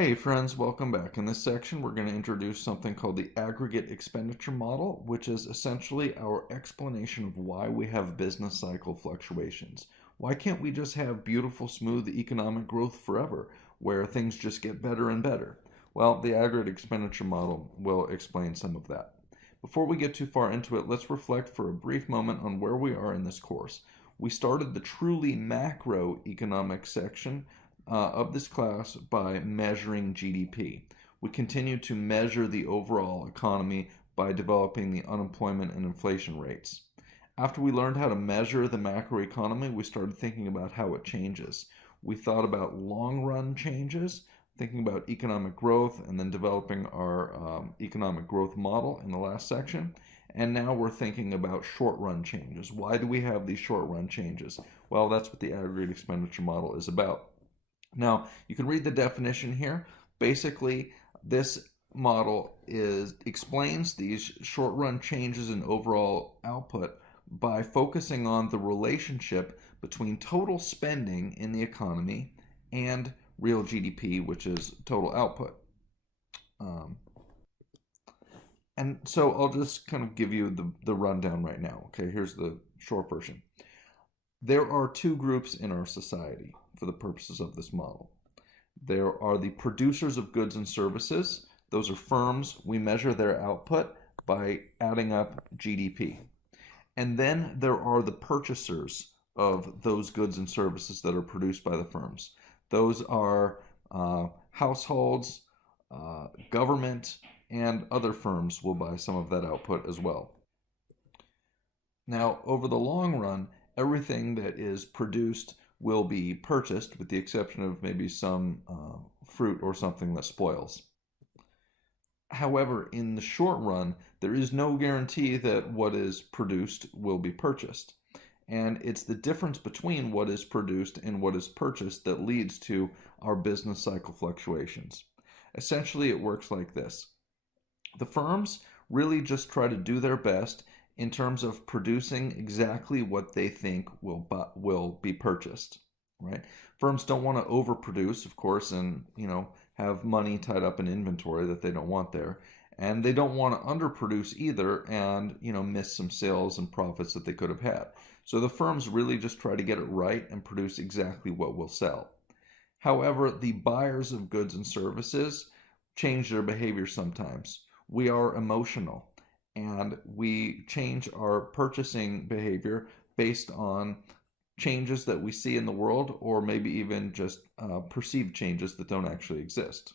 Hey friends, welcome back. In this section, we're going to introduce something called the aggregate expenditure model, which is essentially our explanation of why we have business cycle fluctuations. Why can't we just have beautiful, smooth economic growth forever, where things just get better and better? Well, the aggregate expenditure model will explain some of that. Before we get too far into it, let's reflect for a brief moment on where we are in this course. We started the truly macroeconomic section of this class by measuring GDP. We continue to measure the overall economy by developing the unemployment and inflation rates. After we learned how to measure the macroeconomy, we started thinking about how it changes. We thought about long run changes, thinking about economic growth, and then developing our economic growth model in the last section. And now we're thinking about short run changes. Why do we have these short run changes? Well, that's what the aggregate expenditure model is about. Now, you can read the definition here. Basically, this model explains these short-run changes in overall output by focusing on the relationship between total spending in the economy and real GDP, which is total output. And so I'll just kind of give you the rundown right now. Okay, here's the short version. There are two groups in our society for the purposes of this model. There are the producers of goods and services. Those are firms. We measure their output by adding up GDP. And then there are the purchasers of those goods and services that are produced by the firms. Those are households, government, and other firms will buy some of that output as well. Now, over the long run, everything that is produced will be purchased, with the exception of maybe some fruit or something that spoils. However, in the short run, there is no guarantee that what is produced will be purchased. And it's the difference between what is produced and what is purchased that leads to our business cycle fluctuations. Essentially, it works like this. The firms really just try to do their best in terms of producing exactly what they think will be purchased, right? Firms don't want to overproduce, of course, and have money tied up in inventory that they don't want there, and they don't want to underproduce either and miss some sales and profits that they could have had. So the firms really just try to get it right and produce exactly what will sell. However, the buyers of goods and services change their behavior sometimes. We are emotional, and we change our purchasing behavior based on changes that we see in the world, or maybe even just perceived changes that don't actually exist.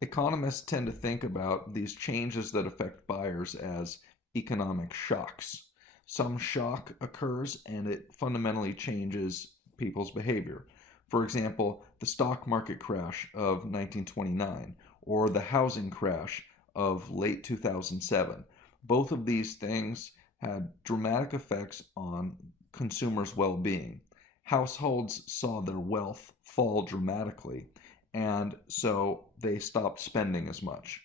Economists tend to think about these changes that affect buyers as economic shocks. Some shock occurs and it fundamentally changes people's behavior. For example, the stock market crash of 1929 or the housing crash of late 2007. Both of these things had dramatic effects on consumers' well-being. Households saw their wealth fall dramatically, and so they stopped spending as much.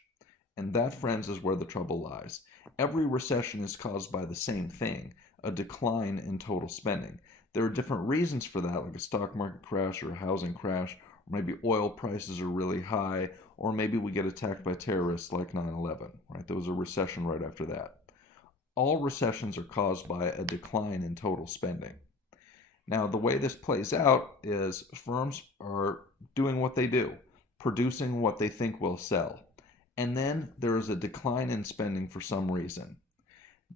And that, friends, is where the trouble lies. Every recession is caused by the same thing, a decline in total spending. There are different reasons for that, like a stock market crash or a housing crash, or maybe oil prices are really high, or maybe we get attacked by terrorists like 9/11, right? There was a recession right after that. All recessions are caused by a decline in total spending. Now, the way this plays out is firms are doing what they do, producing what they think will sell. And then there is a decline in spending for some reason.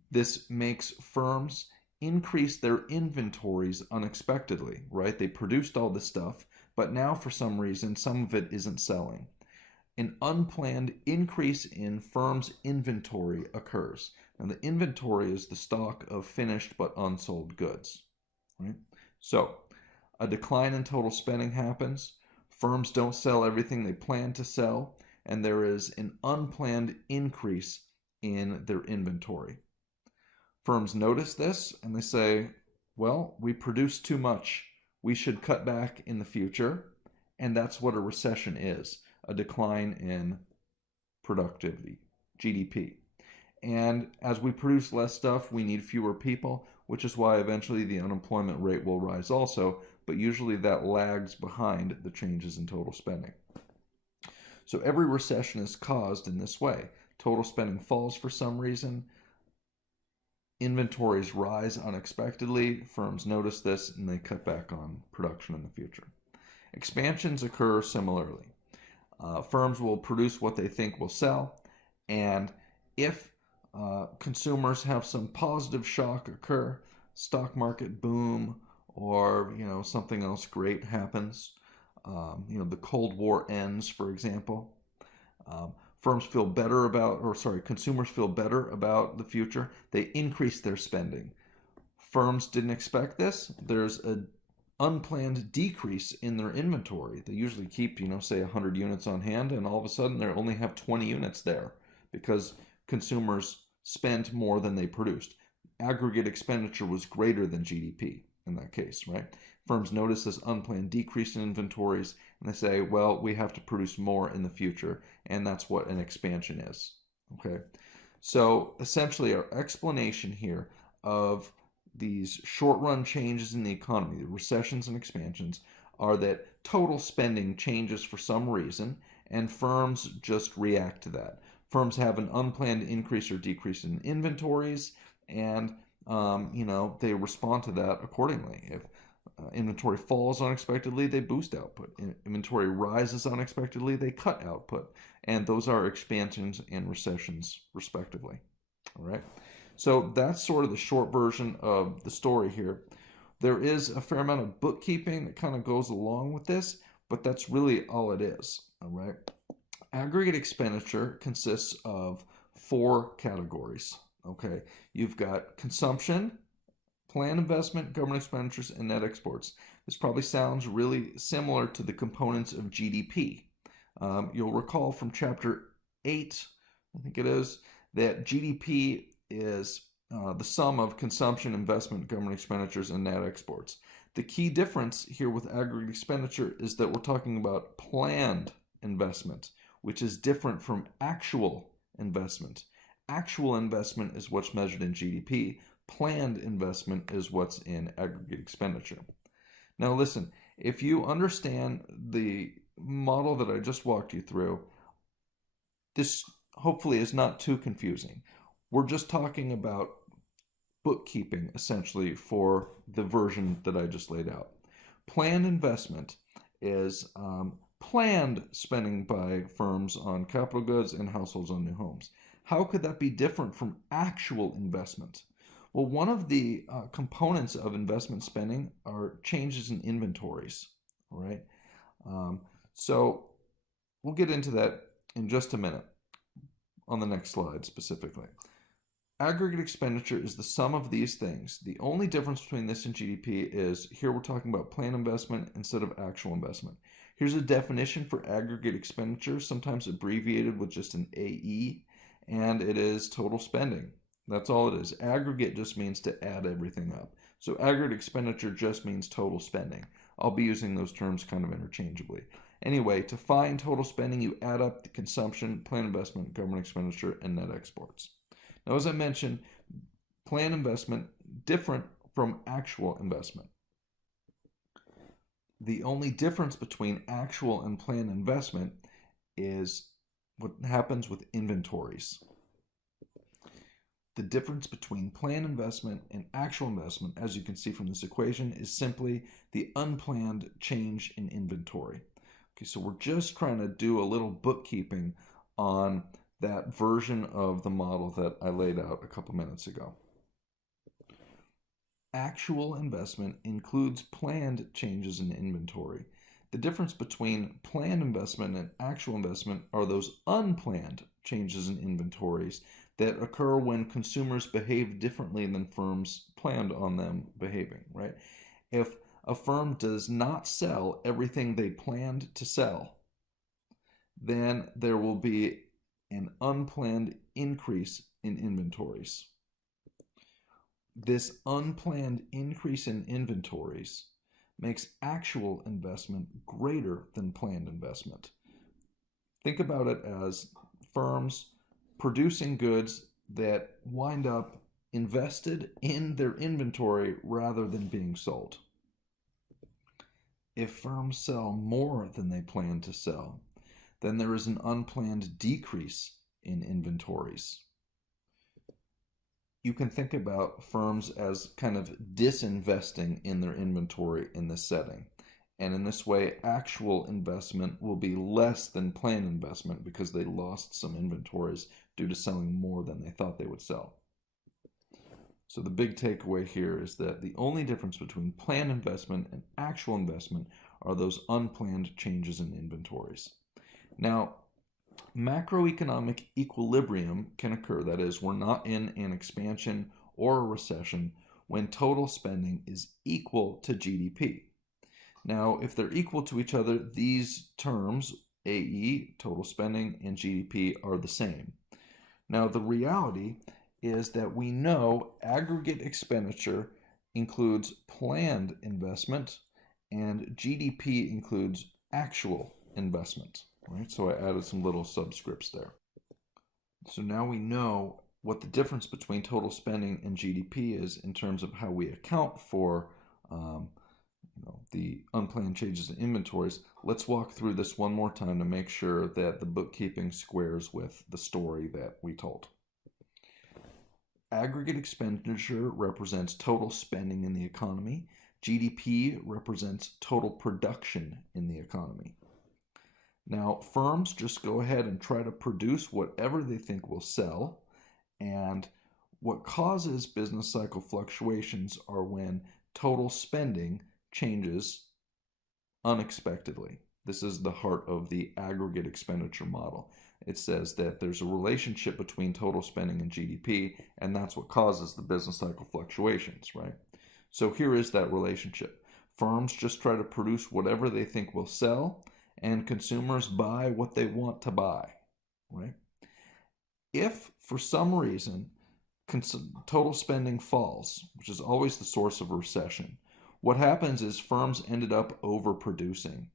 This makes firms increase their inventories unexpectedly, right? They produced all this stuff, but now for some reason, some of it isn't selling. An unplanned increase in firms' inventory occurs. And the inventory is the stock of finished but unsold goods, right? So a decline in total spending happens. Firms don't sell everything they plan to sell, and there is an unplanned increase in their inventory. Firms notice this and they say, well, we produce too much. We should cut back in the future. And that's what a recession is, a decline in productivity, GDP. And as we produce less stuff, we need fewer people. which is why eventually the unemployment rate will rise also, but usually that lags behind the changes in total spending. So every recession is caused in this way. Total spending falls for some reason. Inventories rise unexpectedly. Firms notice this and they cut back on production in the future. Expansions occur similarly. Firms will produce what they think will sell, and if consumers have some positive shock occur, stock market boom, or something else great happens, the Cold War ends, for example. Consumers feel better about the future. They increase their spending. Firms didn't expect this. There's an unplanned decrease in their inventory. They usually keep, say 100 units on hand, and all of a sudden they only have 20 units there because consumers spent more than they produced. Aggregate expenditure was greater than GDP in that case, right? Firms notice this unplanned decrease in inventories and they say, well, we have to produce more in the future, and that's what an expansion is, okay? So essentially our explanation here of these short-run changes in the economy, the recessions and expansions, are that total spending changes for some reason, and firms just react to that. Firms have an unplanned increase or decrease in inventories, and they respond to that accordingly. If inventory falls unexpectedly, they boost output. Inventory rises unexpectedly, they cut output. And those are expansions and recessions, respectively. All right. So that's sort of the short version of the story here. There is a fair amount of bookkeeping that kind of goes along with this, but that's really all it is. All right. Aggregate expenditure consists of 4 categories. Okay. You've got consumption, planned investment, government expenditures, and net exports. This probably sounds really similar to the components of GDP. You'll recall from chapter 8, I think it is, that GDP is the sum of consumption, investment, government expenditures, and net exports. The key difference here with aggregate expenditure is that we're talking about planned investment, which is different from actual investment. Actual investment is what's measured in GDP. Planned investment is what's in aggregate expenditure. Now listen, if you understand the model that I just walked you through, this hopefully is not too confusing. We're just talking about bookkeeping, essentially, for the version that I just laid out. Planned investment is planned spending by firms on capital goods and households on new homes. How could that be different from actual investment? Well, one of the components of investment spending are changes in inventories, all right? So we'll get into that in just a minute on the next slide specifically. Aggregate expenditure is the sum of these things. The only difference between this and GDP is here we're talking about planned investment instead of actual investment. Here's a definition for aggregate expenditure, sometimes abbreviated with just an AE, and it is total spending. That's all it is. Aggregate just means to add everything up. So aggregate expenditure just means total spending. I'll be using those terms kind of interchangeably. Anyway, to find total spending, you add up the consumption, planned investment, government expenditure, and net exports. Now, as I mentioned, planned investment different from actual investment. The only difference between actual and planned investment is what happens with inventories. The difference between planned investment and actual investment, as you can see from this equation, is simply the unplanned change in inventory. Okay, so we're just trying to do a little bookkeeping on that version of the model that I laid out a couple minutes ago. Actual investment includes planned changes in inventory. The difference between planned investment and actual investment are those unplanned changes in inventories that occur when consumers behave differently than firms planned on them behaving, right? If a firm does not sell everything they planned to sell, then there will be an unplanned increase in inventories. This unplanned increase in inventories makes actual investment greater than planned investment. Think about it as firms producing goods that wind up invested in their inventory rather than being sold. If firms sell more than they plan to sell, then there is an unplanned decrease in inventories. You can think about firms as kind of disinvesting in their inventory in this setting. And in this way, actual investment will be less than planned investment because they lost some inventories due to selling more than they thought they would sell. So the big takeaway here is that the only difference between planned investment and actual investment are those unplanned changes in inventories. Now, macroeconomic equilibrium can occur, that is, we're not in an expansion or a recession, when total spending is equal to GDP. Now, if they're equal to each other, these terms, AE, total spending, and GDP, are the same. Now, the reality is that we know aggregate expenditure includes planned investment and GDP includes actual investment, right? So I added some little subscripts there. So now we know what the difference between total spending and GDP is in terms of how we account for the unplanned changes in inventories. Let's walk through this one more time to make sure that the bookkeeping squares with the story that we told. Aggregate expenditure represents total spending in the economy. GDP represents total production in the economy. Now, firms just go ahead and try to produce whatever they think will sell, and what causes business cycle fluctuations are when total spending changes unexpectedly. This is the heart of the aggregate expenditure model. It says that there's a relationship between total spending and GDP, and that's what causes the business cycle fluctuations, right? So here is that relationship. Firms just try to produce whatever they think will sell, and consumers buy what they want to buy, right? If for some reason total spending falls, which is always the source of a recession, what happens is firms ended up overproducing.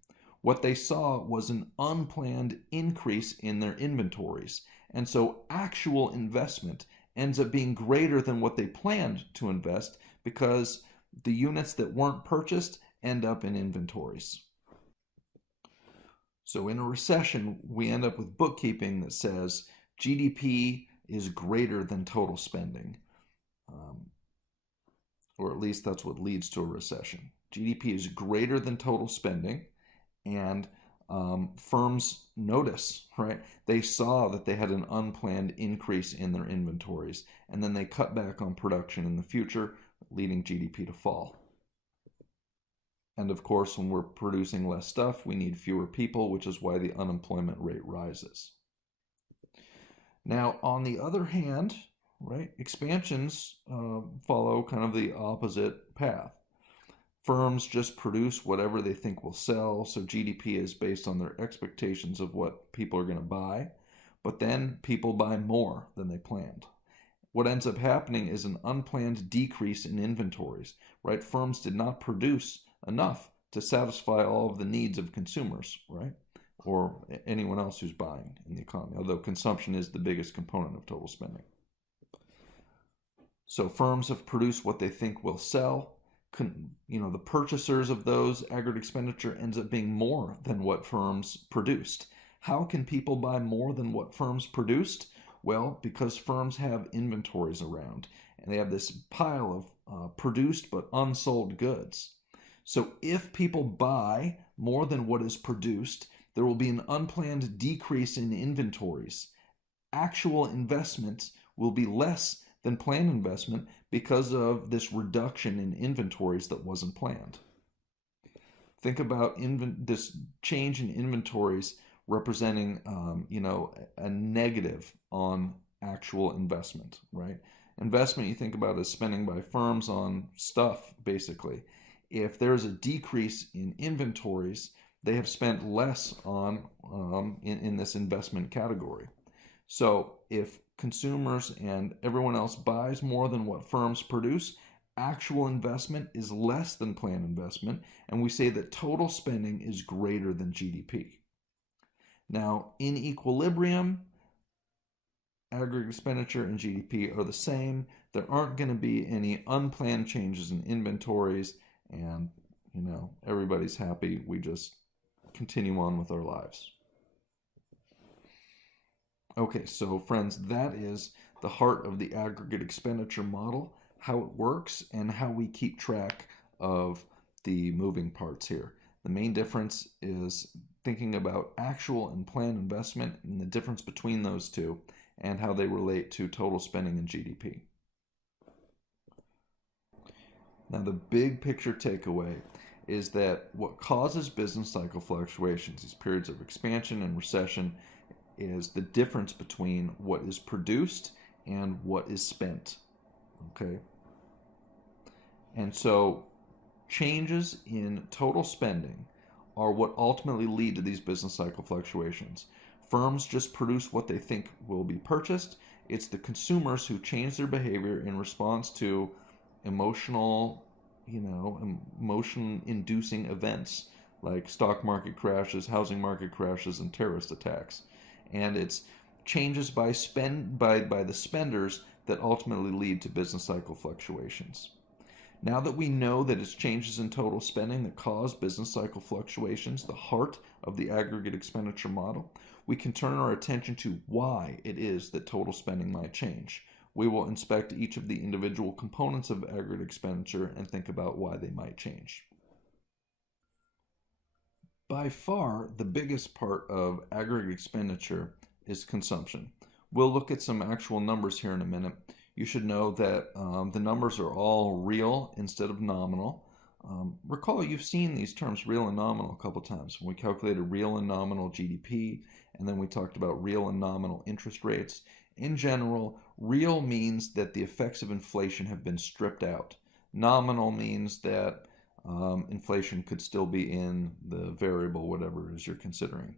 What they saw was an unplanned increase in their inventories, and so actual investment ends up being greater than what they planned to invest because the units that weren't purchased end up in inventories. So in a recession, we end up with bookkeeping that says GDP is greater than total spending, or at least that's what leads to a recession. GDP is greater than total spending, and firms notice, right? They saw that they had an unplanned increase in their inventories, and then they cut back on production in the future, leading GDP to fall. And of course, when we're producing less stuff, we need fewer people, which is why the unemployment rate rises. Now, on the other hand, right, expansions follow kind of the opposite path. Firms just produce whatever they think will sell, so GDP is based on their expectations of what people are going to buy, but then people buy more than they planned. What ends up happening is an unplanned decrease in inventories, right? Firms did not produce enough to satisfy all of the needs of consumers, right? Or anyone else who's buying in the economy, although consumption is the biggest component of total spending. So firms have produced what they think will sell. The purchasers of those aggregate expenditure ends up being more than what firms produced. How can people buy more than what firms produced? Well, because firms have inventories around, and they have this pile of produced but unsold goods. So if people buy more than what is produced, there will be an unplanned decrease in inventories. Actual investment will be less than planned investment because of this reduction in inventories that wasn't planned. Think about this change in inventories representing, a negative on actual investment, right? Investment you think about as spending by firms on stuff, basically. If there's a decrease in inventories, they have spent less on in this investment category. So if consumers and everyone else buys more than what firms produce, actual investment is less than planned investment, and we say that total spending is greater than GDP. Now, in equilibrium, aggregate expenditure and GDP are the same. there aren't going to be any unplanned changes in inventories, and everybody's happy. We just continue on with our lives. Okay, so friends, that is the heart of the aggregate expenditure model, how it works, and how we keep track of the moving parts here. The main difference is thinking about actual and planned investment and the difference between those two and how they relate to total spending and GDP. Now, the big picture takeaway is that what causes business cycle fluctuations, these periods of expansion and recession, is the difference between what is produced and what is spent. Okay? And so changes in total spending are what ultimately lead to these business cycle fluctuations. Firms just produce what they think will be purchased. It's the consumers who change their behavior in response to emotion-inducing events like stock market crashes, housing market crashes, and terrorist attacks. And it's changes by the spenders that ultimately lead to business cycle fluctuations. Now that we know that it's changes in total spending that cause business cycle fluctuations, the heart of the aggregate expenditure model, we can turn our attention to why it is that total spending might change. We will inspect each of the individual components of aggregate expenditure and think about why they might change. By far, the biggest part of aggregate expenditure is consumption. We'll look at some actual numbers here in a minute. You should know that the numbers are all real instead of nominal. Recall you've seen these terms real and nominal a couple times. When we calculated real and nominal GDP, and then we talked about real and nominal interest rates. In general, real means that the effects of inflation have been stripped out. Nominal means that inflation could still be in the variable, whatever it is you're considering.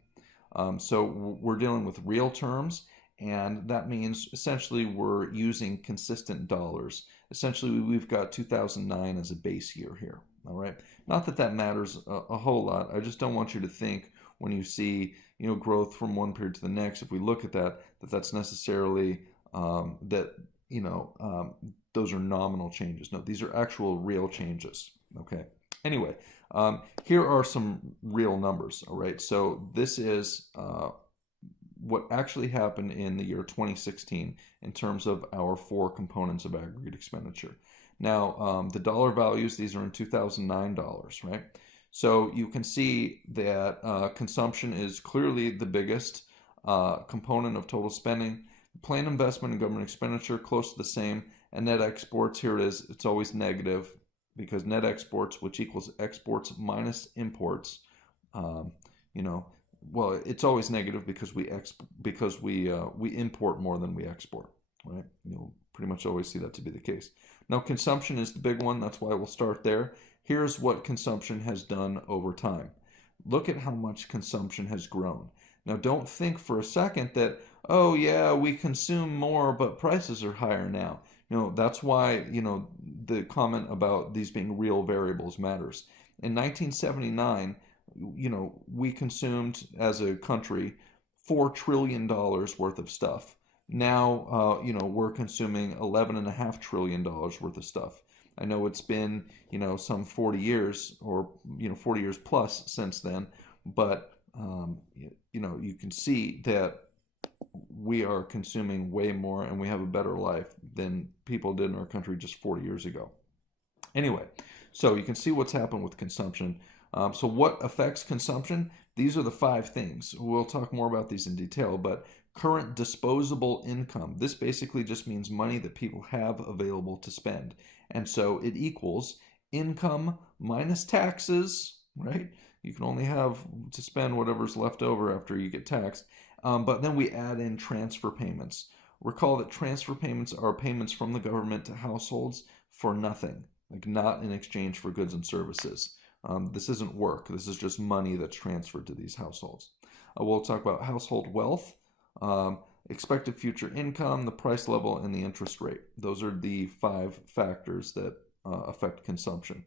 So we're dealing with real terms, and that means essentially we're using consistent dollars. Essentially, we've got 2009 as a base year here. All right. Not that that matters a whole lot. I just don't want you to think when you see growth from one period to the next, if we look at that, that's necessarily those are nominal changes. No, these are actual real changes. Okay. Anyway, here are some real numbers. All right. So this is what actually happened in the year 2016 in terms of our four components of aggregate expenditure. Now, the dollar values, these are in 2009 dollars, right? So you can see that consumption is clearly the biggest component of total spending. Planned investment and government expenditure, close to the same. And net exports, here it is, it's always negative because net exports, which equals exports minus imports, well, it's always negative because we import more than we export, right? You'll pretty much always see that to be the case. Now, consumption is the big one. That's why we'll start there. Here's what consumption has done over time. Look at how much consumption has grown. Now, don't think for a second that, oh yeah, we consume more, but prices are higher now. That's why, the comment about these being real variables matters. In 1979, we consumed as a country $4 trillion worth of stuff. Now, we're consuming $11.5 trillion worth of stuff. I know it's been, some 40 years or, 40 years plus since then, but, you can see that we are consuming way more and we have a better life than people did in our country just 40 years ago. Anyway, so you can see what's happened with consumption. So what affects consumption? These are the 5 things. We'll talk more about these in detail, but current disposable income. This basically just means money that people have available to spend. And so it equals income minus taxes, right? You can only have to spend whatever's left over after you get taxed. But then we add in transfer payments. Recall that transfer payments are payments from the government to households for nothing, like not in exchange for goods and services. This isn't work. This is just money that's transferred to these households. We'll talk about household wealth, expected future income, the price level, and the interest rate. Those are the 5 factors that affect consumption.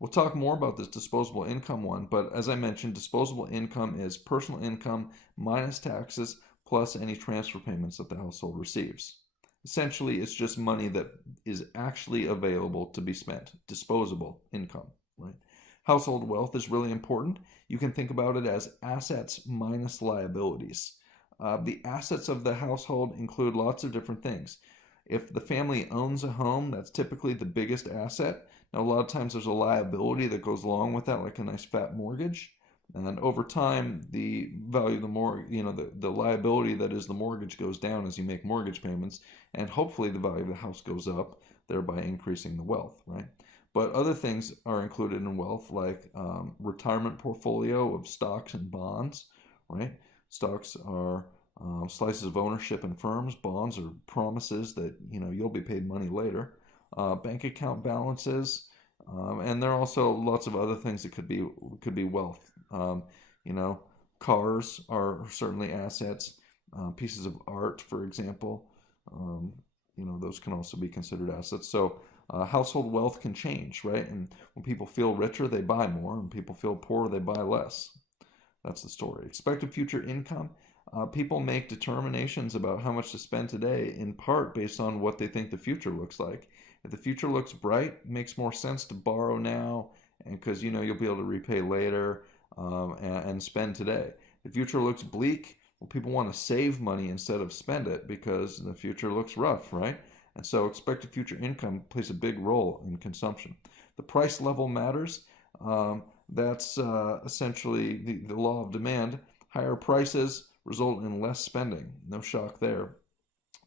We'll talk more about this disposable income one, but as I mentioned, disposable income is personal income minus taxes plus any transfer payments that the household receives. essentially it's just money that is actually available to be spent, disposable income, right? Household wealth is really important. You can think about it as assets minus liabilities. The assets of the household include lots of different things. If the family owns a home, that's typically the biggest asset. Now, a lot of times there's a liability that goes along with that, like a nice fat mortgage. And over time, the value of the the liability that is the mortgage goes down as you make mortgage payments, and hopefully the value of the house goes up, thereby increasing the wealth, right? But other things are included in wealth, like retirement portfolio of stocks and bonds, right? Stocks are slices of ownership in firms. Bonds are promises that you'll be paid money later. Bank account balances, and there are also lots of other things that could be wealth. Um, you know, cars are certainly assets. Pieces of art, for example, um, those can also be considered assets. So household wealth can change, right? And when people feel richer, they buy more. And people feel poorer, they buy less. That's the story. Expected future income. People make determinations about how much to spend today in part based on what they think the future looks like. If the future looks bright, it makes more sense to borrow now, and because you'll be able to repay later, and spend today. If the future looks bleak, well, people want to save money instead of spend it because the future looks rough, right? And so expected future income plays a big role in consumption. The price level matters. That's essentially the law of demand. Higher prices result in less spending. No shock there.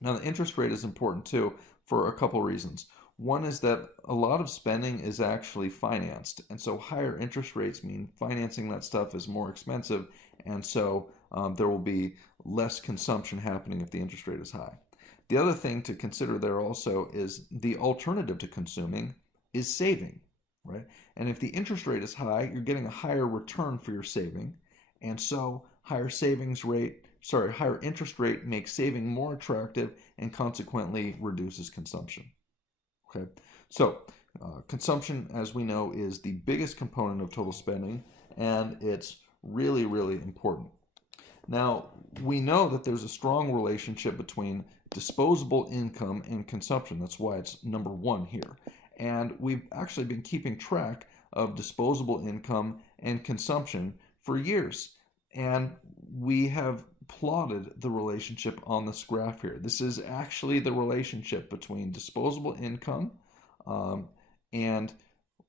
Now, the interest rate is important too for a couple reasons. One is that a lot of spending is actually financed, and so higher interest rates mean financing that stuff is more expensive, and so there will be less consumption happening if the interest rate is high. The other thing to consider there also is the alternative to consuming is saving, right? And if the interest rate is high, you're getting a higher return for your saving, and so higher interest rate makes saving more attractive and consequently reduces consumption. Okay, so consumption, as we know, is the biggest component of total spending, and it's really, really important. Now, we know that there's a strong relationship between disposable income and consumption. That's why it's number one here. And we've actually been keeping track of disposable income and consumption for years. And we have plotted the relationship on this graph here. This is actually the relationship between disposable income and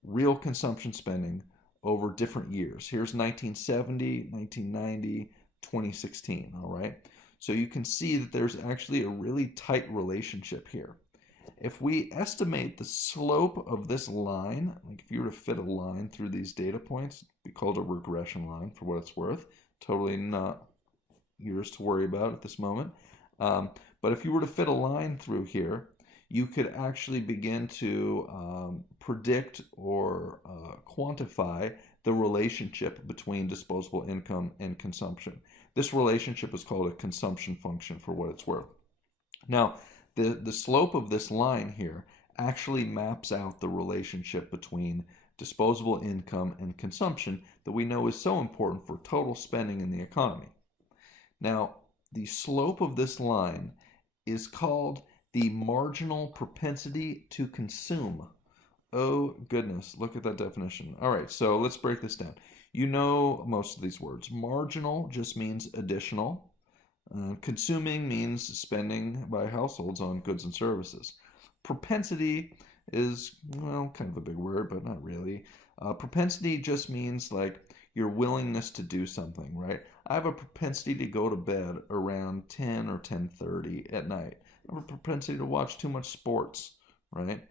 real consumption spending over different years. Here's 1970, 1990, 2016, all right? So you can see that there's actually a really tight relationship here. If we estimate the slope of this line, like if you were to fit a line through these data points, it'd be called a regression line for what it's worth. Totally not yours to worry about at this moment. But if you were to fit a line through here, you could actually begin to predict or quantify the relationship between disposable income and consumption. This relationship is called a consumption function for what it's worth. Now, the slope of this line here actually maps out the relationship between disposable income and consumption that we know is so important for total spending in the economy. Now, the slope of this line is called the marginal propensity to consume. Oh, goodness, look at that definition. All right, so let's break this down. You know most of these words. Marginal just means additional. Consuming means spending by households on goods and services. Propensity is, well, kind of a big word, but not really. Propensity just means like your willingness to do something, right? I have a propensity to go to bed around 10 or 10:30 at night. I have a propensity to watch too much sports, right?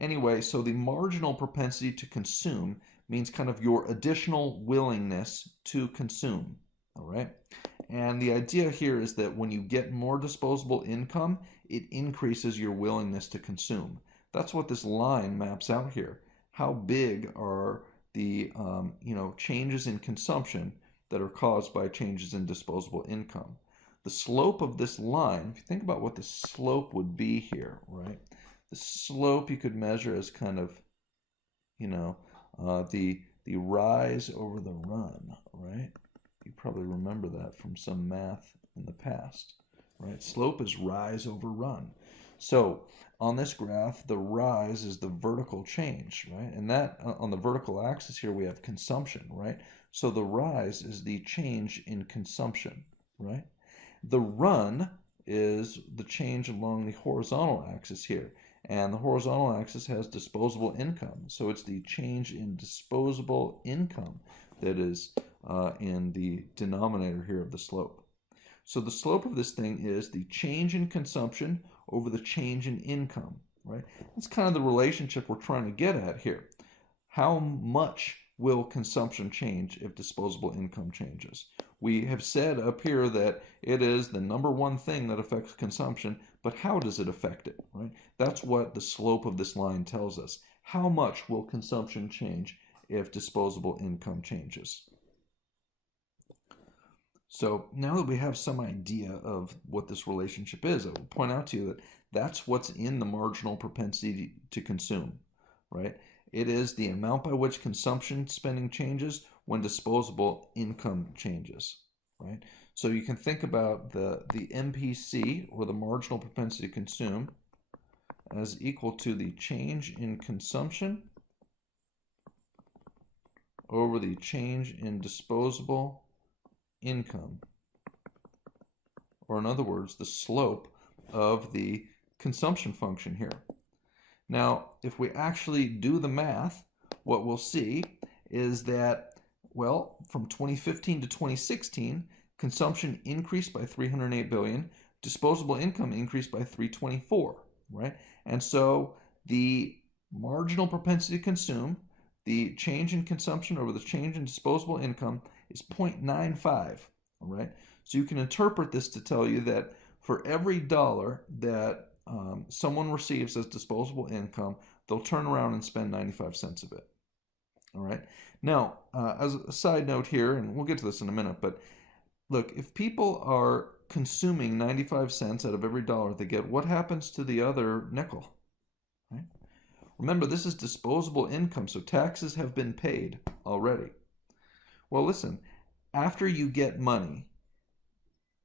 Anyway, so the marginal propensity to consume means kind of your additional willingness to consume, all right? And the idea here is that when you get more disposable income, it increases your willingness to consume. That's what this line maps out here. How big are the changes in consumption that are caused by changes in disposable income? The slope of this line, if you think about what the slope would be here, right? The slope you could measure as kind of, the rise over the run, right? You probably remember that from some math in the past. right? Slope is rise over run. So on this graph, the rise is the vertical change, right? And that on the vertical axis here, we have consumption, right? So the rise is the change in consumption, right? The run is the change along the horizontal axis here. And the horizontal axis has disposable income. So it's the change in disposable income that is in the denominator here of the slope. So the slope of this thing is the change in consumption over the change in income, right? That's kind of the relationship we're trying to get at here. How much will consumption change if disposable income changes? We have said up here that it is the number one thing that affects consumption, but how does it affect it, right? That's what the slope of this line tells us. How much will consumption change if disposable income changes? So now that we have some idea of what this relationship is, I will point out to you that that's what's in the marginal propensity to consume, right? It is the amount by which consumption spending changes when disposable income changes, right? So you can think about the MPC, or the marginal propensity to consume, as equal to the change in consumption over the change in disposable income, or in other words, the slope of the consumption function here. Now, if we actually do the math, what we'll see is that, well, from 2015 to 2016, consumption increased by 308 billion, disposable income increased by 324, right? And so the marginal propensity to consume, the change in consumption over the change in disposable income, is 0.95, all right? So you can interpret this to tell you that for every dollar that someone receives as disposable income, they'll turn around and spend 95 cents of it. All right. Now, as a side note here, and we'll get to this in a minute, but look, if people are consuming 95 cents out of every dollar they get, what happens to the other nickel? Right? Remember, this is disposable income, so taxes have been paid already. Well, listen, after you get money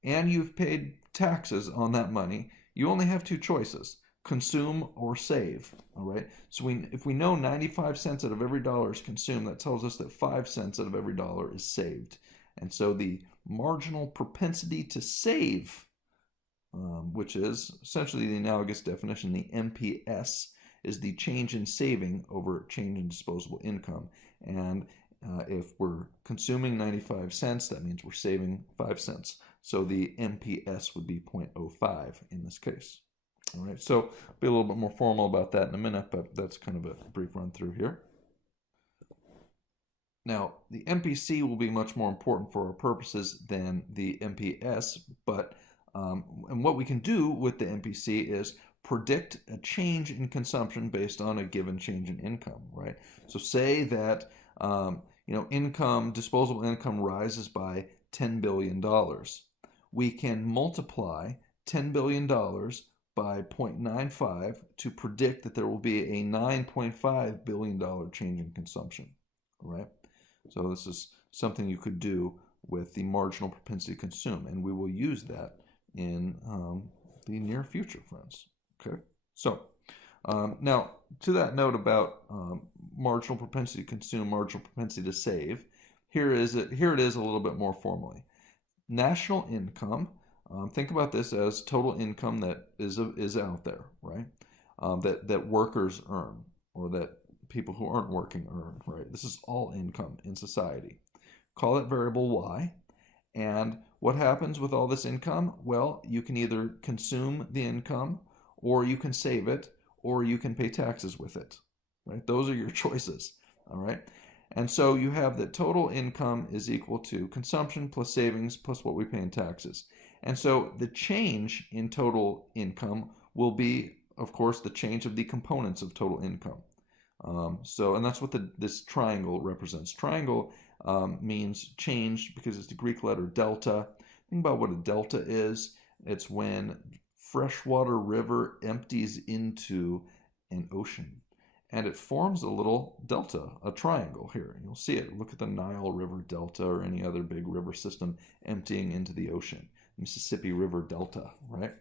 and you've paid taxes on that money, you only have two choices: consume or save. All right. So if we know 95 cents out of every dollar is consumed, that tells us that 5 cents out of every dollar is saved. And so the marginal propensity to save, which is essentially the analogous definition, the MPS, is the change in saving over change in disposable income. And if we're consuming 95 cents, that means we're saving 5 cents. So the MPS would be 0.05 in this case. All right, so I'll be a little bit more formal about that in a minute, but that's kind of a brief run through here. Now, the MPC will be much more important for our purposes than the MPS, but and what we can do with the MPC is predict a change in consumption based on a given change in income, right? So say that disposable income rises by $10 billion. We can multiply $10 billion by 0.95 to predict that there will be a $9.5 billion change in consumption, all right? So this is something you could do with the marginal propensity to consume, and we will use that in the near future, friends. Okay, so now to that note about marginal propensity to consume, marginal propensity to save, here it is a little bit more formally. National income, think about this as total income that is out there, right? That workers earn, or that people who aren't working earn, right? This is all income in society. Call it variable Y. And what happens with all this income? Well, you can either consume the income, or you can save it, or you can pay taxes with it, right? Those are your choices, all right? And so you have that total income is equal to consumption plus savings plus what we pay in taxes. And so the change in total income will be, of course, the change of the components of total income. And that's what this triangle represents. Triangle means change because it's the Greek letter delta. Think about what a delta is. It's when freshwater river empties into an ocean, and it forms a little delta, a triangle here. You'll see it. Look at the Nile River Delta or any other big river system emptying into the ocean. Mississippi River Delta, right?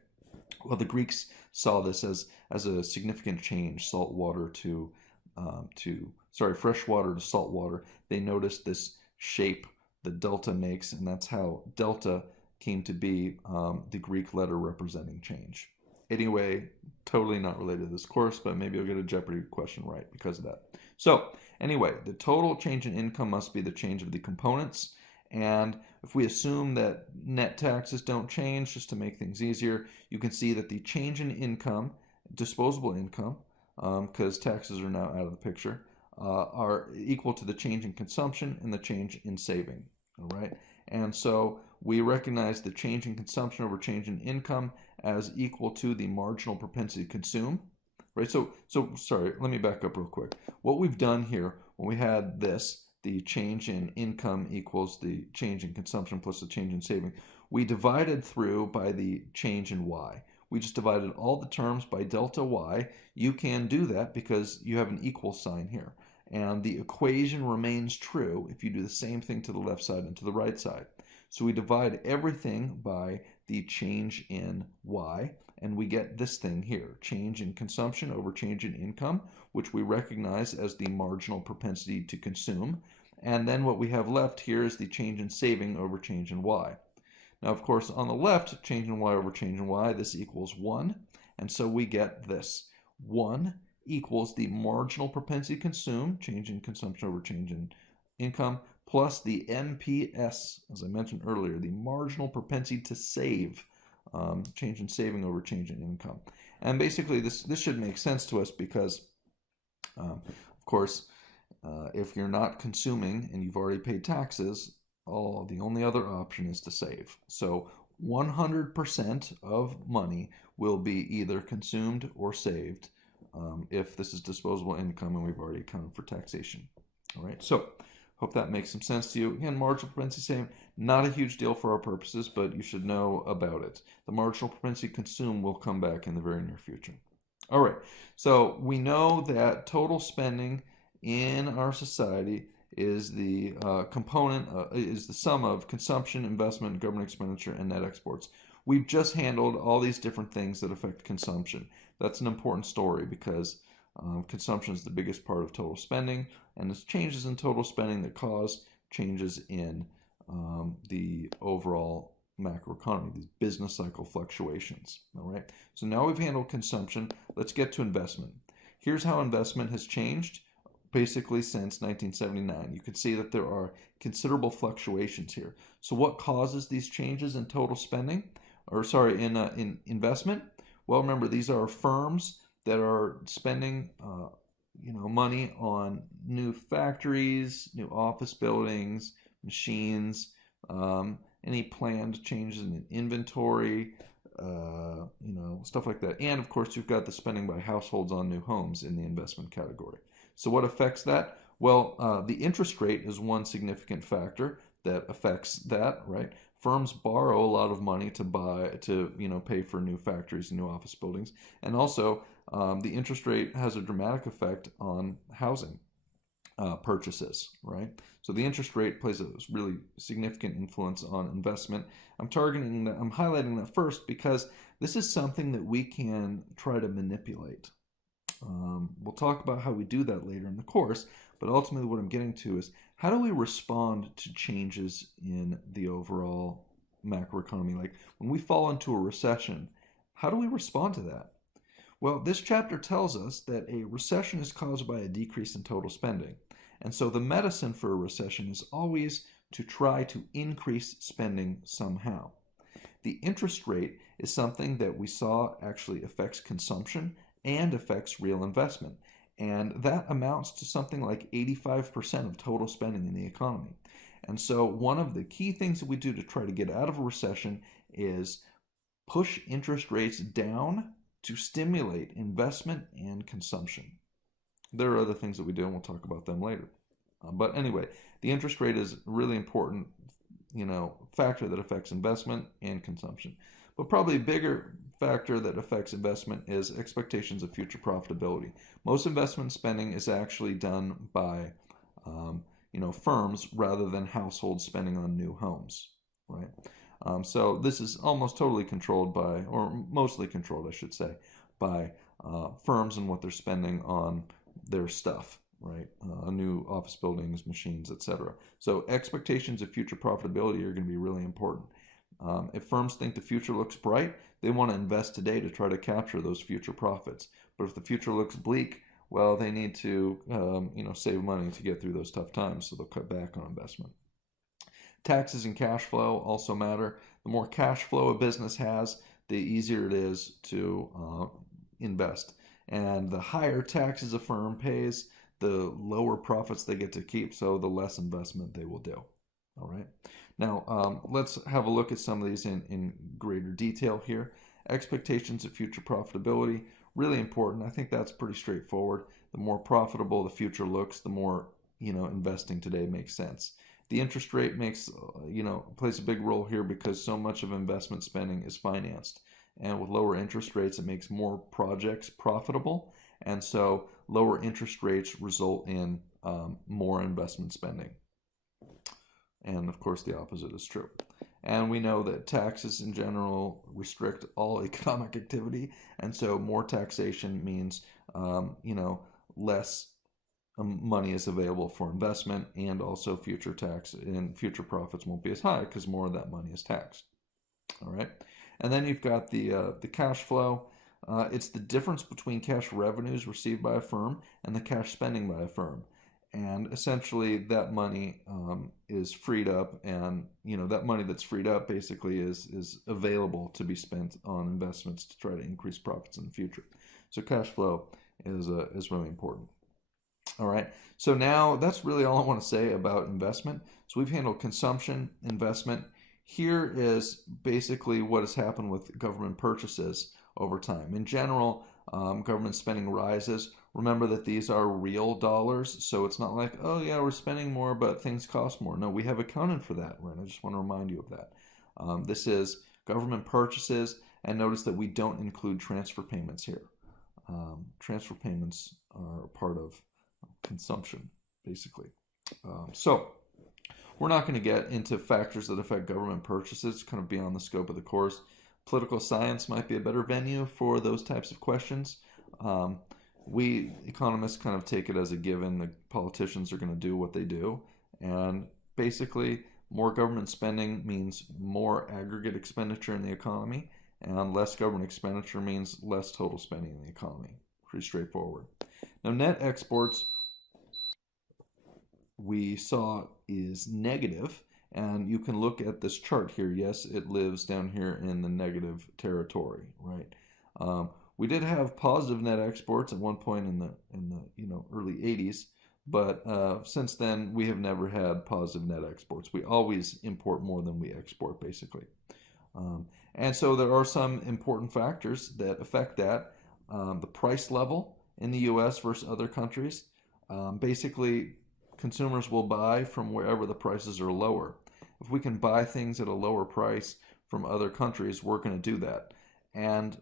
Well, the Greeks saw this as a significant change, fresh water to salt water. They noticed this shape the delta makes, and that's how delta came to be, the Greek letter representing change. Anyway, totally not related to this course, but maybe I'll get a Jeopardy question right because of that. So anyway, the total change in income must be the change of the components. And if we assume that net taxes don't change, just to make things easier, you can see that the change in income, disposable income, because taxes are now out of the picture, are equal to the change in consumption and the change in saving. All right, and so we recognize the change in consumption over change in income as equal to the marginal propensity to consume. Right. So sorry, let me back up real quick. What we've done here, when we had this, the change in income equals the change in consumption plus the change in saving, we divided through by the change in y. We just divided all the terms by delta y. You can do that because you have an equal sign here. And the equation remains true if you do the same thing to the left side and to the right side. So we divide everything by the change in y, and we get this thing here, change in consumption over change in income, which we recognize as the marginal propensity to consume. And then what we have left here is the change in saving over change in y. Now, of course, on the left, change in y over change in y, this equals 1. And so we get this. 1 equals the marginal propensity to consume, change in consumption over change in income, plus the MPS, as I mentioned earlier, the marginal propensity to save, change in saving over change in income. And basically, this should make sense to us because, of course, if you're not consuming and you've already paid taxes, the only other option is to save. So 100% of money will be either consumed or saved if this is disposable income and we've already accounted for taxation. All right, so hope that makes some sense to you. Again, marginal propensity saving, not a huge deal for our purposes, but you should know about it. The marginal propensity to consume will come back in the very near future. All right, so we know that total spending in our society is the is the sum of consumption, investment, government expenditure, and net exports. We've just handled all these different things that affect consumption. That's an important story because consumption is the biggest part of total spending, and it's changes in total spending that cause changes in the overall macroeconomy, these business cycle fluctuations. All right. So now we've handled consumption. Let's get to investment. Here's how investment has changed basically since 1979. You can see that there are considerable fluctuations here. So what causes these changes in total spending, in investment? Well, remember, these are firms that are spending money on new factories, new office buildings, machines, any planned changes in inventory, stuff like that. And of course, you've got the spending by households on new homes in the investment category. So what affects that? Well, the interest rate is one significant factor that affects that, right? Firms borrow a lot of money to pay for new factories and new office buildings. And also, the interest rate has a dramatic effect on housing purchases, right? So the interest rate plays a really significant influence on investment. I'm highlighting that first because this is something that we can try to manipulate. We'll talk about how we do that later in the course, but ultimately what I'm getting to is how do we respond to changes in the overall macroeconomy? Like when we fall into a recession, how do we respond to that? Well, this chapter tells us that a recession is caused by a decrease in total spending. And so the medicine for a recession is always to try to increase spending somehow. The interest rate is something that we saw actually affects consumption and affects real investment. And that amounts to something like 85% of total spending in the economy. And so one of the key things that we do to try to get out of a recession is push interest rates down to stimulate investment and consumption. There are other things that we do, and we'll talk about them later. But anyway, the interest rate is a really important, factor that affects investment and consumption. But probably a bigger factor that affects investment is expectations of future profitability. Most investment spending is actually done by, firms rather than households spending on new homes, right? So this is almost totally controlled by, or mostly controlled, I should say, by firms and what they're spending on their stuff, right? New office buildings, machines, etc. So expectations of future profitability are going to be really important. If firms think the future looks bright, they want to invest today to try to capture those future profits. But if the future looks bleak, well, they need to save money to get through those tough times, so they'll cut back on investment. Taxes and cash flow also matter. The more cash flow a business has, the easier it is to invest. And the higher taxes a firm pays, the lower profits they get to keep, so the less investment they will do. All right. Now, let's have a look at some of these in greater detail here. Expectations of future profitability, really important. I think that's pretty straightforward. The more profitable the future looks, the more, investing today makes sense. The interest rate plays a big role here because so much of investment spending is financed. And with lower interest rates, it makes more projects profitable. And so lower interest rates result in more investment spending. And of course, the opposite is true. And we know that taxes in general restrict all economic activity. And so more taxation means, less money is available for investment, and also future tax and future profits won't be as high because more of that money is taxed. All right. And then you've got the cash flow. It's the difference between cash revenues received by a firm and the cash spending by a firm. And essentially that money is freed up, and that money that's freed up basically is available to be spent on investments to try to increase profits in the future. So cash flow is really important. All right, so now that's really all I want to say about investment. So we've handled consumption, investment. Here is basically what has happened with government purchases over time. In general, government spending rises. Remember that these are real dollars, so it's not like, oh yeah, we're spending more, but things cost more. No, we have accounted for that, right? I just want to remind you of that. This is government purchases, and notice that we don't include transfer payments here. Transfer payments are part of consumption, basically. So we're not going to get into factors that affect government purchases, kind of beyond the scope of the course. Political science might be a better venue for those types of questions. We economists kind of take it as a given that politicians are going to do what they do. And basically, more government spending means more aggregate expenditure in the economy, and less government expenditure means less total spending in the economy. Pretty straightforward. Now, net exports we saw is negative, and you can look at this chart here. Yes, it lives down here in the negative territory, right? We did have positive net exports at one point in the early 80s, but since then we have never had positive net exports. We always import more than we export, basically. And so there are some important factors that affect that. The price level in the U.S. versus other countries. Basically, consumers will buy from wherever the prices are lower. If we can buy things at a lower price from other countries, we're going to do that. And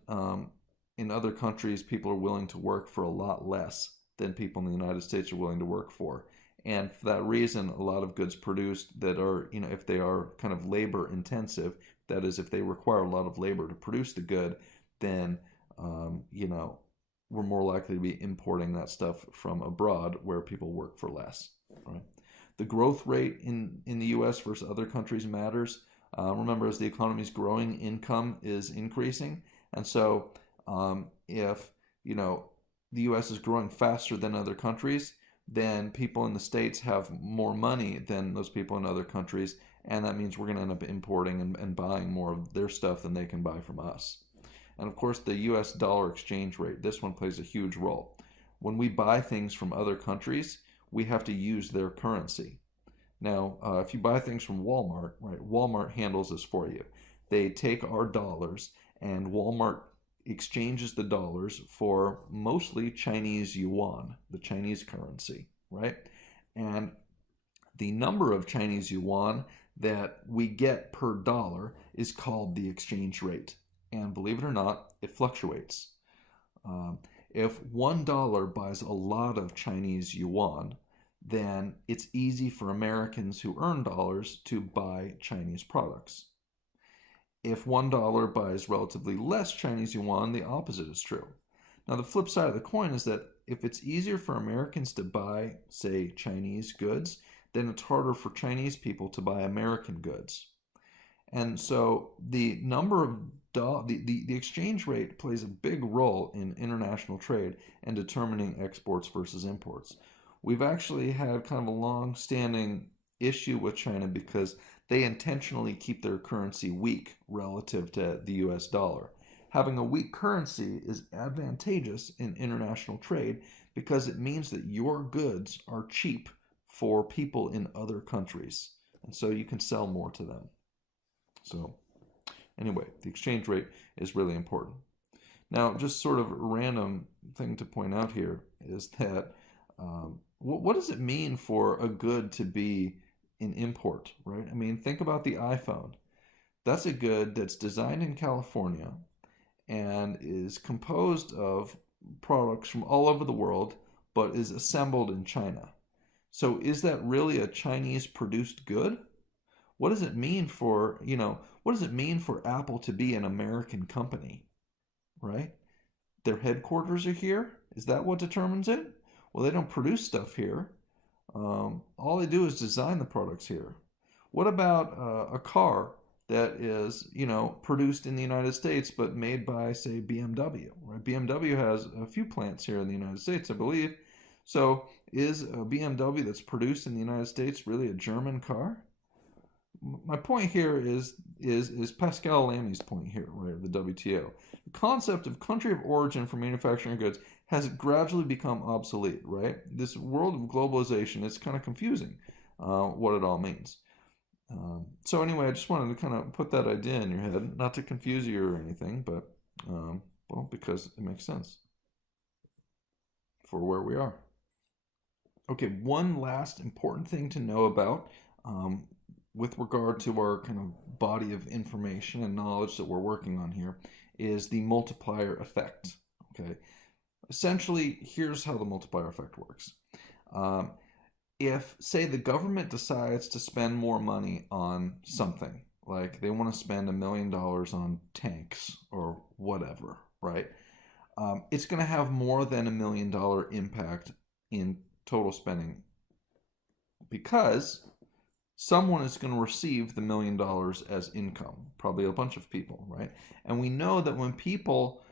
in other countries, people are willing to work for a lot less than people in the United States are willing to work for. And for that reason, a lot of goods produced that are, if they are kind of labor intensive, that is, if they require a lot of labor to produce the good, then, we're more likely to be importing that stuff from abroad where people work for less. Right? The growth rate in the U.S. versus other countries matters. Remember, as the economy is growing, income is increasing. And so if, the U.S. is growing faster than other countries, then people in the States have more money than those people in other countries. And that means we're going to end up importing and buying more of their stuff than they can buy from us. And of course, the US dollar exchange rate, this one plays a huge role. When we buy things from other countries, we have to use their currency. Now, if you buy things from Walmart, right, Walmart handles this for you. They take our dollars, and Walmart exchanges the dollars for mostly Chinese yuan, the Chinese currency, right? And the number of Chinese yuan that we get per dollar is called the exchange rate. And believe it or not, it fluctuates. If $1 buys a lot of Chinese yuan, then it's easy for Americans who earn dollars to buy Chinese products. If $1 buys relatively less Chinese yuan, the opposite is true. Now, the flip side of the coin is that if it's easier for Americans to buy, say, Chinese goods, then it's harder for Chinese people to buy American goods. And so the number of the exchange rate plays a big role in international trade and determining exports versus imports. We've actually had kind of a long-standing issue with China because they intentionally keep their currency weak relative to the US dollar. Having a weak currency is advantageous in international trade because it means that your goods are cheap for people in other countries. And so you can sell more to them. So anyway, the exchange rate is really important. Now, just sort of a random thing to point out here is that what does it mean for a good to be an import, right? I mean, think about the iPhone. That's a good that's designed in California and is composed of products from all over the world, but is assembled in China. So is that really a Chinese produced good? What does it mean for, what does it mean for Apple to be an American company, right? Their headquarters are here? Is that what determines it? Well, they don't produce stuff here. All they do is design the products here. What about a car that is, produced in the United States but made by, say, BMW, right? BMW has a few plants here in the United States, I believe. So is a BMW that's produced in the United States really a German car? My point here is Pascal Lamy's point here, right, the WTO. The concept of country of origin for manufacturing goods has gradually become obsolete, right? This world of globalization is kind of confusing what it all means. So anyway, I just wanted to kind of put that idea in your head, not to confuse you or anything, but, well, because it makes sense for where we are. Okay, one last important thing to know about with regard to our kind of body of information and knowledge that we're working on here is the multiplier effect. Okay, essentially, here's how the multiplier effect works. If, say, the government decides to spend more money on something, like they want to spend $1 million on tanks or whatever, right? It's going to have more than $1 million impact in total spending because someone is going to receive the $1 million as income, probably a bunch of people, right? And we know that when people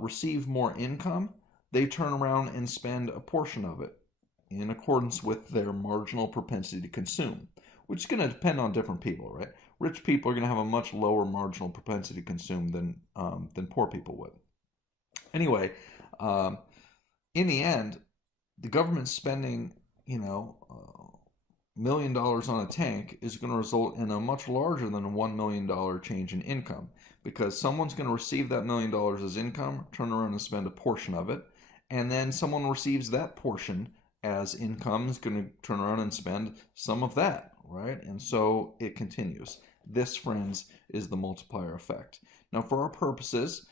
receive more income, they turn around and spend a portion of it in accordance with their marginal propensity to consume, which is going to depend on different people, right? Rich people are going to have a much lower marginal propensity to consume than poor people would. Anyway, in the end, the government spending, $1 million on a tank is going to result in a much larger than a $1 million change in income because someone's going to receive that $1 million as income, turn around and spend a portion of it, and then someone receives that portion as income is going to turn around and spend some of that, right? And so it continues. This, friends, is the multiplier effect. Now, for our purposes,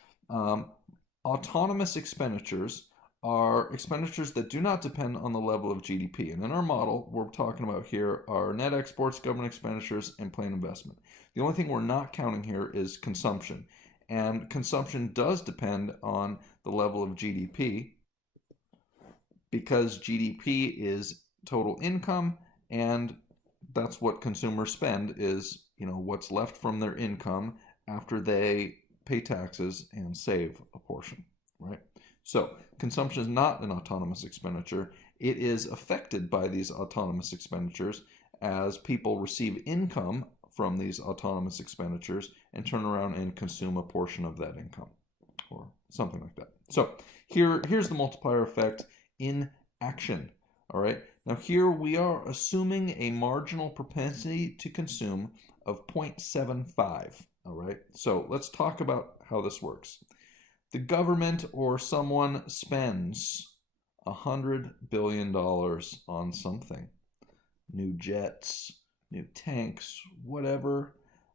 autonomous expenditures are expenditures that do not depend on the level of GDP. And in our model, we're talking about here are net exports, government expenditures, and planned investment. The only thing we're not counting here is consumption. And consumption does depend on the level of GDP because GDP is total income, and that's what consumers spend is, what's left from their income after they pay taxes and save a portion, right? So consumption is not an autonomous expenditure. It is affected by these autonomous expenditures as people receive income from these autonomous expenditures and turn around and consume a portion of that income or something like that. So here's the multiplier effect in action. All right. Now here we are assuming a marginal propensity to consume of 0.75. All right. So let's talk about how this works. The government or someone spends $100 billion on something. New jets, new tanks, whatever.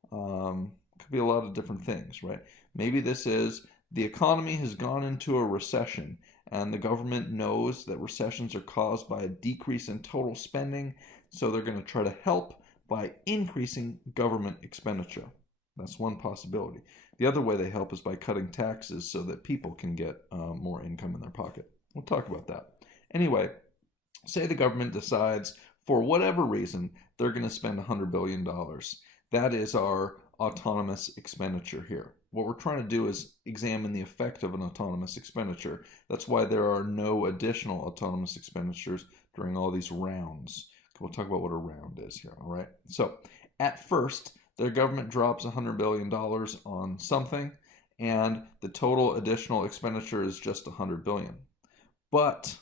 Could be a lot of different things, right? Maybe this is the economy has gone into a recession and the government knows that recessions are caused by a decrease in total spending, so they're going to try to help by increasing government expenditure. That's one possibility. The other way they help is by cutting taxes so that people can get more income in their pocket. We'll talk about that. Anyway, say the government decides, for whatever reason, they're going to spend $100 billion. That is our autonomous expenditure here. What we're trying to do is examine the effect of an autonomous expenditure. That's why there are no additional autonomous expenditures during all these rounds. We'll talk about what a round is here, all right? So, at first, their government drops $100 billion on something, and the total additional expenditure is just $100 billion. But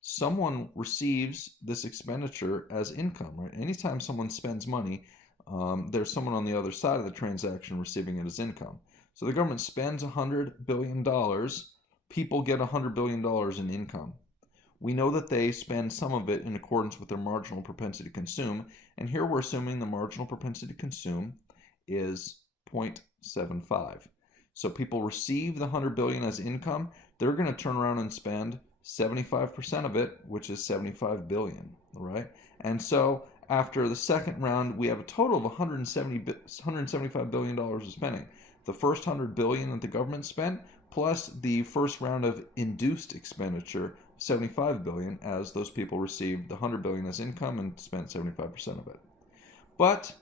someone receives this expenditure as income, right? Anytime someone spends money, there's someone on the other side of the transaction receiving it as income. So the government spends $100 billion, people get $100 billion in income. We know that they spend some of it in accordance with their marginal propensity to consume, and here we're assuming the marginal propensity to consume is 0.75. So people receive the $100 billion as income, they're going to turn around and spend 75% of it, which is $75 billion, right? And so after the second round, we have a total of $175 billion of spending. The first $100 billion that the government spent, plus the first round of induced expenditure, $75 billion, as those people received the $100 billion as income and spent 75% of it. But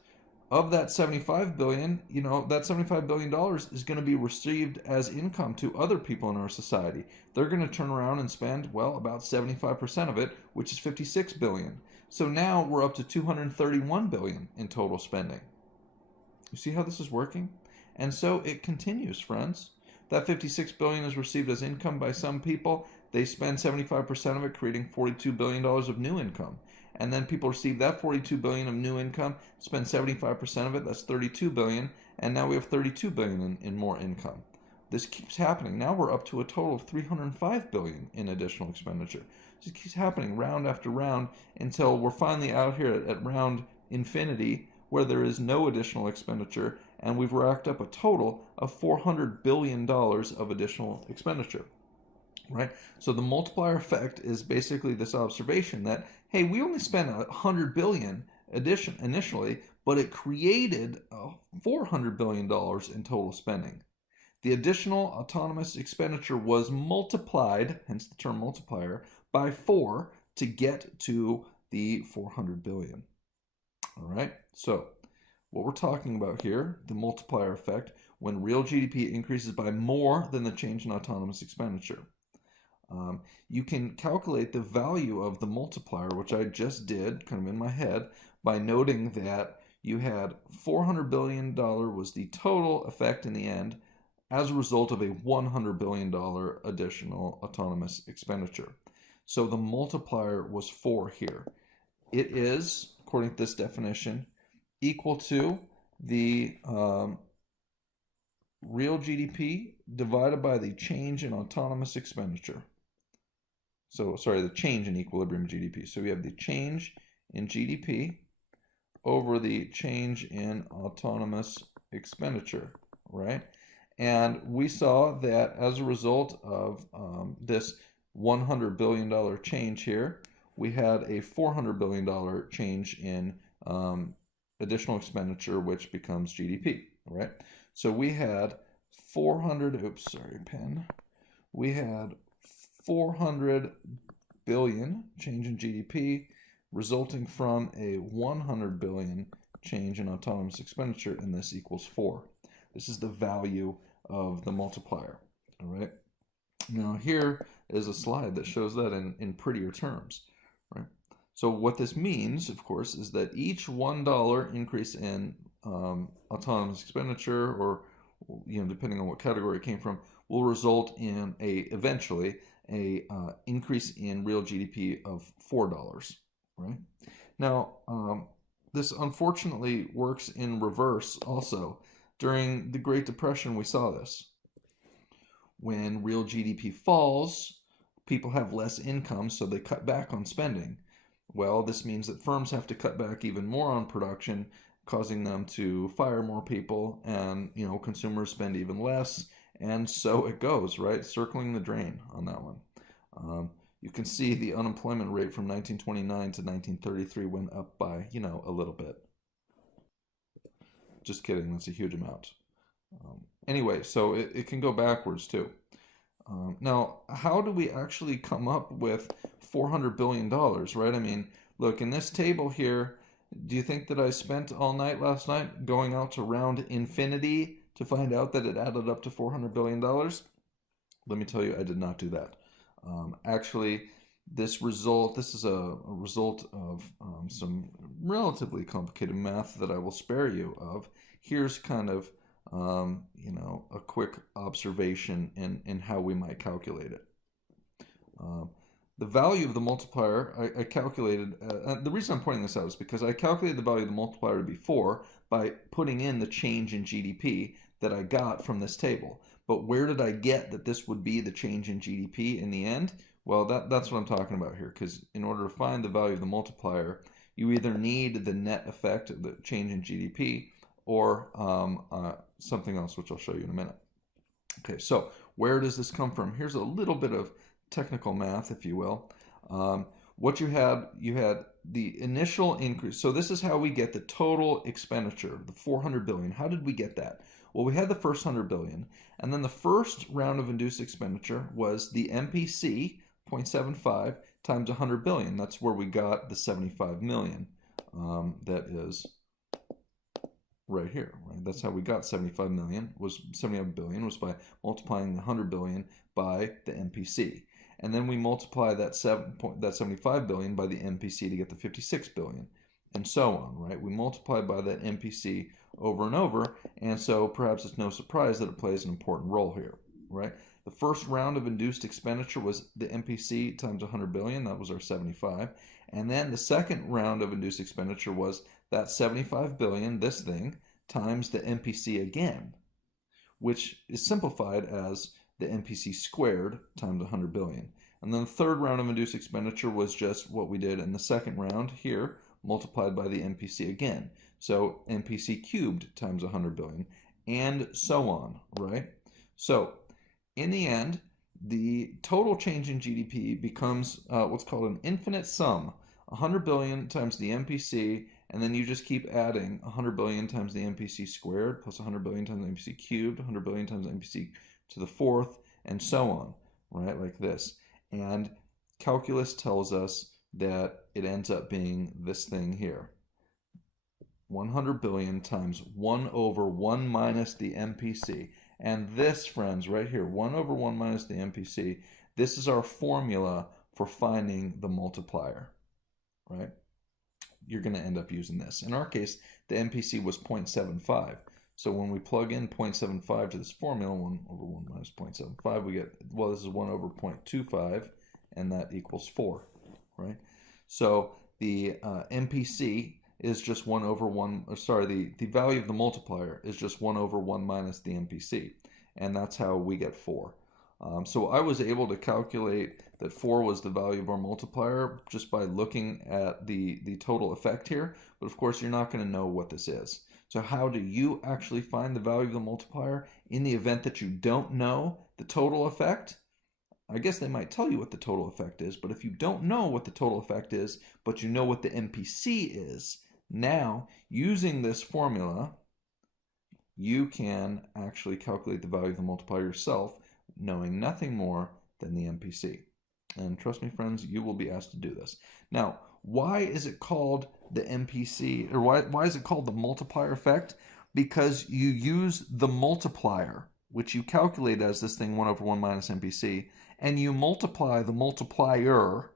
of that $75 billion, that $75 billion is going to be received as income to other people in our society. They're going to turn around and spend, well, about 75% of it, which is $56 billion. So now we're up to $231 billion in total spending. You see how this is working? And so it continues, friends. That $56 billion is received as income by some people. They spend 75% of it, creating $42 billion of new income. And then people receive that $42 billion of new income, spend 75% of it, that's $32 billion, and now we have $32 billion in more income. This keeps happening. Now we're up to a total of $305 billion in additional expenditure. This keeps happening round after round until we're finally out here at round infinity, where there is no additional expenditure, and we've racked up a total of $400 billion of additional expenditure. Right? So the multiplier effect is basically this observation that, hey, we only spent $100 billion initially, but it created $400 billion in total spending. The additional autonomous expenditure was multiplied, hence the term multiplier, by 4 to get to the $400 billion. All right, so what we're talking about here, the multiplier effect, when real GDP increases by more than the change in autonomous expenditure. You can calculate the value of the multiplier, which I just did kind of in my head, by noting that you had $400 billion was the total effect in the end as a result of a $100 billion additional autonomous expenditure. So the multiplier was 4 here. It is, according to this definition, equal to the real GDP divided by the change in autonomous expenditure. So, sorry, the change in equilibrium GDP. So we have the change in GDP over the change in autonomous expenditure, right? And we saw that as a result of this $100 billion change here, we had a $400 billion change in additional expenditure, which becomes GDP, right? So we had 400, oops, sorry, pen. We had 400 billion change in GDP resulting from a 100 billion change in autonomous expenditure, and this equals 4. This is the value of the multiplier, all right? Now here is a slide that shows that in prettier terms, right? So what this means, of course, is that each $1 increase in autonomous expenditure, or depending on what category it came from, will result in eventually a increase in real GDP of $4, right? Now, this unfortunately works in reverse also. During the Great Depression, we saw this. When real GDP falls, people have less income, so they cut back on spending. Well, this means that firms have to cut back even more on production, causing them to fire more people, and consumers spend even less, and so it goes, right? Circling the drain on that one. You can see the unemployment rate from 1929 to 1933 went up by, a little bit. just kidding, that's a huge amount. Anyway, so it can go backwards too. Now, how do we actually come up with $400 billion, right? I mean, look, in this table here, do you think that I spent all night last night going out to round infinity to find out that it added up to $400 billion? Let me tell you, I did not do that. Actually, this is a result of some relatively complicated math that I will spare you of. Here's kind of a quick observation in how we might calculate it. The value of the multiplier, I calculated, the reason I'm pointing this out is because I calculated the value of the multiplier to be 4 by putting in the change in GDP that I got from this table. But where did I get that this would be the change in GDP in the end? Well, that's what I'm talking about here, because in order to find the value of the multiplier, you either need the net effect of the change in GDP or something else, which I'll show you in a minute. Okay, so where does this come from? Here's a little bit of technical math, if you will. What you had the initial increase. So this is how we get the total expenditure, the 400 billion. How did we get that? Well, we had the first 100 billion, and then the first round of induced expenditure was the MPC 0.75 times 100 billion. That's where we got the 75 million. That is right here, right? That's how we got 75 billion was by multiplying the 100 billion by the MPC. And then we multiply that 75 billion by the MPC to get the 56 billion, and so on, right? We multiply by that MPC over and over, and so perhaps it's no surprise that it plays an important role here, right? The first round of induced expenditure was the MPC times 100 billion, that was our 75, and then the second round of induced expenditure was that 75 billion, this thing, times the MPC again, which is simplified as the MPC squared times 100 billion. And then the third round of induced expenditure was just what we did in the second round here, multiplied by the MPC again. So MPC cubed times 100 billion, and so on, right? So in the end, the total change in GDP becomes what's called an infinite sum. 100 billion times the MPC, and then you just keep adding 100 billion times the MPC squared plus 100 billion times the MPC cubed, 100 billion times the MPC to the fourth, and so on, right, like this. And calculus tells us that it ends up being this thing here. 100 billion times 1 over 1 minus the MPC. And this, friends, right here, 1 over 1 minus the MPC, this is our formula for finding the multiplier, right? You're going to end up using this. In our case, the MPC was 0.75. So when we plug in 0.75 to this formula, 1 over 1 minus 0.75, we get, well, this is 1 over 0.25, and that equals 4, right? So the MPC is just 1 over 1, or sorry, the value of the multiplier is just 1 over 1 minus the MPC, and that's how we get 4. So I was able to calculate that 4 was the value of our multiplier just by looking at the total effect here, but of course you're not going to know what this is. So how do you actually find the value of the multiplier in the event that you don't know the total effect? I guess they might tell you what the total effect is, but if you don't know what the total effect is, but you know what the MPC is, now using this formula, you can actually calculate the value of the multiplier yourself, knowing nothing more than the MPC. And trust me, friends, you will be asked to do this. Now, why is it called the MPC, or why is it called the multiplier effect? Because you use the multiplier, which you calculate as this thing 1 over 1 minus MPC, and you multiply the multiplier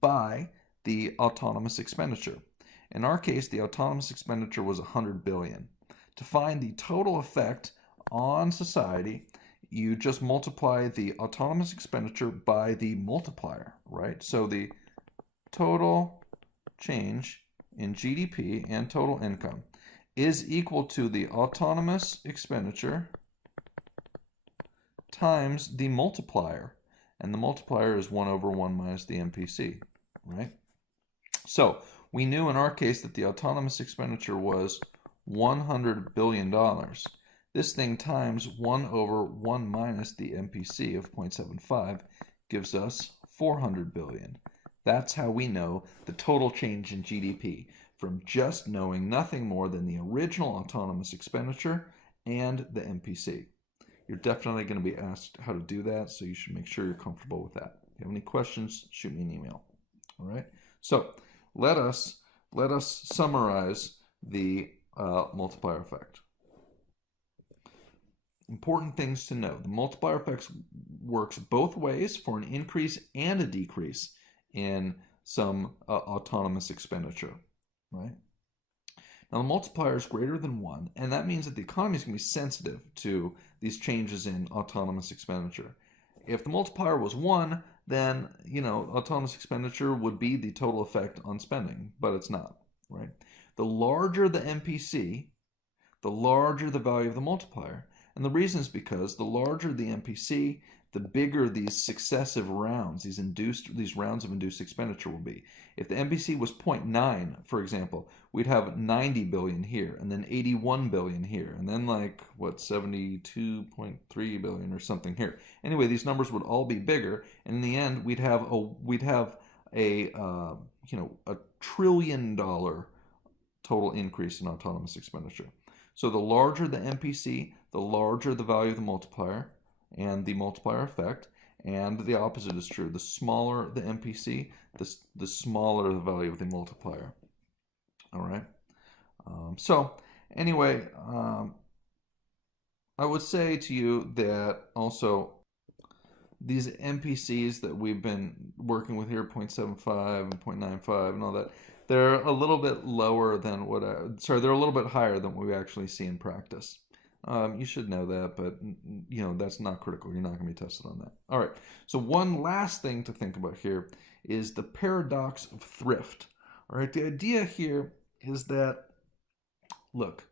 by the autonomous expenditure. In our case, the autonomous expenditure was 100 billion. To find the total effect on society, you just multiply the autonomous expenditure by the multiplier, right? So the total change in GDP and total income is equal to the autonomous expenditure times the multiplier. And the multiplier is 1 over 1 minus the MPC, right? So we knew in our case that the autonomous expenditure was $100 billion. This thing times 1 over 1 minus the MPC of 0.75 gives us 400 billion. That's how we know the total change in GDP. from just knowing nothing more than the original autonomous expenditure and the MPC. You're definitely going to be asked how to do that, so you should make sure you're comfortable with that. If you have any questions, shoot me an email. All right. So let us summarize the multiplier effect. Important things to know. The multiplier effect works both ways for an increase and a decrease in some autonomous expenditure, right? Now, the multiplier is greater than 1, and that means that the economy is going to be sensitive to these changes in autonomous expenditure. If the multiplier was 1, then, autonomous expenditure would be the total effect on spending, but it's not, right? The larger the MPC, the larger the value of the multiplier. And the reason is because the larger the MPC, the bigger these successive rounds, these rounds of induced expenditure will be. If the MPC was 0.9, for example, we'd have 90 billion here, and then 81 billion here, and then 72.3 billion or something here. Anyway, these numbers would all be bigger, and in the end, we'd have a $1 trillion total increase in autonomous expenditure. So the larger the MPC, the larger the value of the multiplier and the multiplier effect, and the opposite is true. The smaller the MPC, the smaller the value of the multiplier. All right. So anyway, I would say to you that also these MPCs that we've been working with here, 0.75 and 0.95 and all that, they're a little bit lower than they're a little bit higher than what we actually see in practice. You should know that, but that's not critical. You're not going to be tested on that. All right. So one last thing to think about here is the paradox of thrift. All right. The idea here is that, look,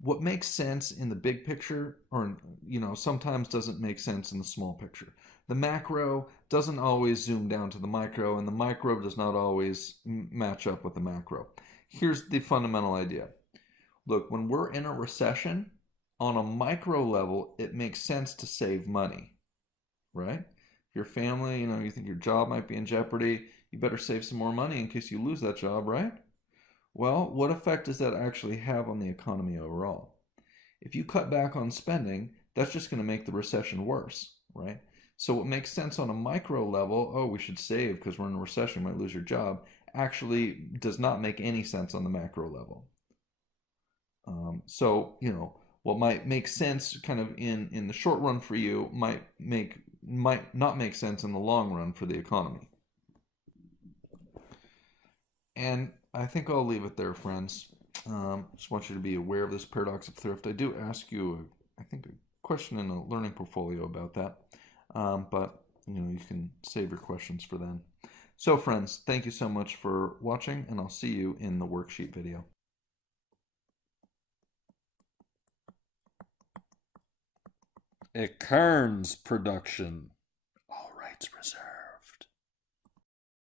what makes sense in the big picture, or sometimes doesn't make sense in the small picture. The macro doesn't always zoom down to the micro, and the micro does not always match up with the macro. Here's the fundamental idea. Look, when we're in a recession, on a micro level, it makes sense to save money, right? If your family, you think your job might be in jeopardy, you better save some more money in case you lose that job, right? Well, what effect does that actually have on the economy overall? If you cut back on spending, that's just going to make the recession worse, right? So what makes sense on a micro level, we should save because we're in a recession, you might lose your job, actually does not make any sense on the macro level. What might make sense kind of in the short run for you might not make sense in the long run for the economy. And I think I'll leave it there, friends. Just want you to be aware of this paradox of thrift. I do ask you, a question in a learning portfolio about that, but you can save your questions for then. So, friends, thank you so much for watching, and I'll see you in the worksheet video. A Kearns production. All rights reserved.